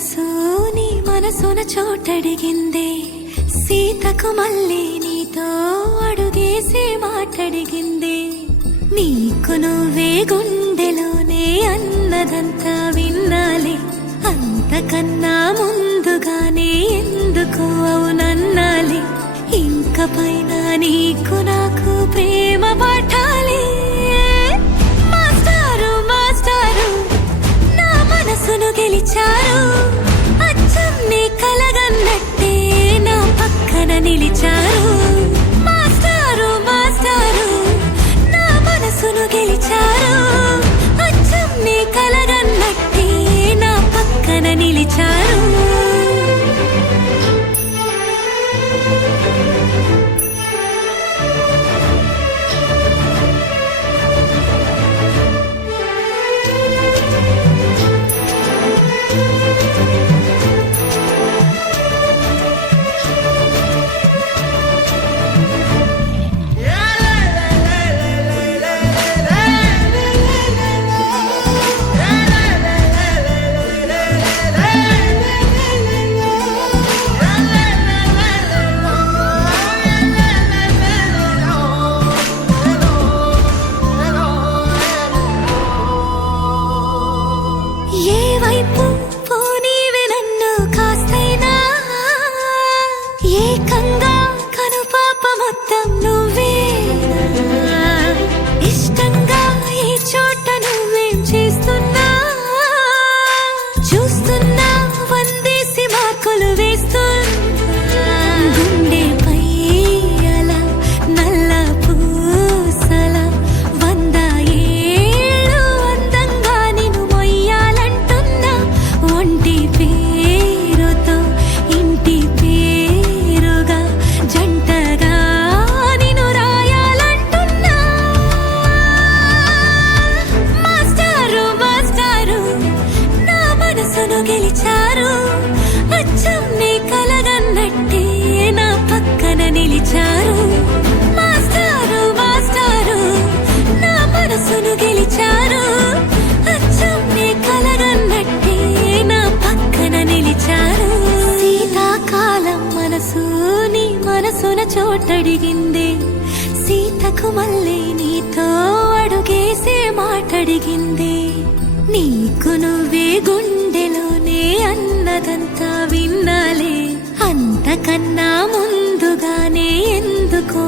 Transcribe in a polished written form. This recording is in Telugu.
మనసు నీ మనసున చోటడిగిందే, సీతకు మళ్ళీ నీతో అడుగేసి మాటడిగిందే. నీకు నువ్వే గుండెలోనే అన్నదంతా విన్నాలే, అంతకన్నా ముందుగానే ఎందుకు అవునన్నాలే. ఇంక పైన నీకు నాకు ప్రేమ పాఠాలే. మాస్టారు మాస్టారు నా మనసును గెలిచారు, అచ్చం నీ కలగన్నట్టే నా పక్కన నిలిచారు. మాస్టారు మాస్టారు నా మనసును గెలిచారు, అచ్చం నీ కలగన్నట్టే నా పక్కన నిలిచారు. ఏ వైపు పోనీవి నన్ను కాస్తైనా, ఏకంగా కనుపాప మొత్తం నువ్వేనా. ఇష్టంగా ఏ చోట నువ్వేం చేస్తున్నా, చూస్తున్నా వందేసి మార్కులు వేస్తున్నా. గుండెపై అలా నల్ల పూసల 100 ఏళ్ళు అందంగా నిన్ను మొయ్యాలంటున్నా. ఒంటి పేరుతో ఇంటి పేరుగా జంటగా నిన్ను రాయాలంటున్నా. మాస్టారు మాస్టారు నా మనసును గెలిచారు, అచ్చం నీ కలగన్నట్టే నా పక్కన నిలిచారు. మాస్టారు మాస్టారు నా మనసును గెలిచారు, అచ్చం నీ కలగన్నట్టే నా పక్కన నిలిచారు. శీతాకాలం మనసు నీ మనసున చోటడిగిందే, సీతకు మళ్ళీ నీతో అడుగేసే మాటడిగిందే. నీకు నువ్వే గుండెలోనే అన్నదంతా విన్నాలే, అంతకన్నా ముందుగానే ఎందుకు